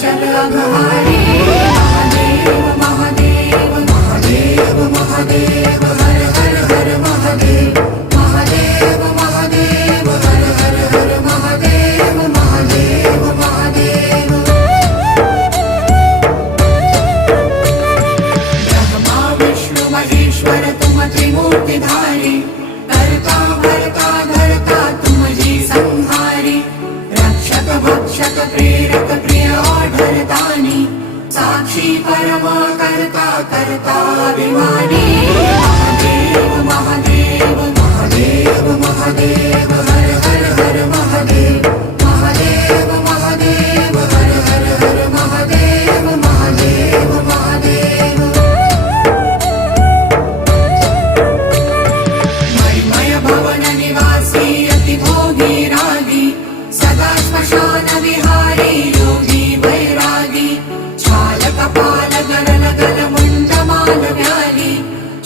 चल अघहारी महादेव महादेव महादेव महादेव हर हर हर महादेव महादेव महादेव हर हर हर महादेव महादेव महादेव ब्रह्मा विष्णु महेश्वर तुम त्रिमूर्तिधारी करता भरता धरता तुम जी संहारी रक्षक भक्षक प्रेरक प्रिय आढरतानी साक्षी परमा करता करता अभिमानी महादेव महादेव महादेव महादेव हर हर हर महादेव महादेव महादेव हर हर हर महादेव महादेव महादेव मणिमय भवन निवासी अति भोगी रागी सदा श्मशान विहारी योगी वैरागी छाल कपाल गरल गल मुंड माल व्याली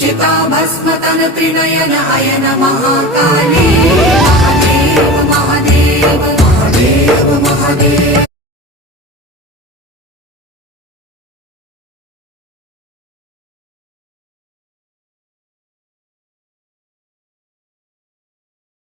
चिता भस्म तन त्रिनयन अयन महाकाली महादेव महादेव महादेव महादेव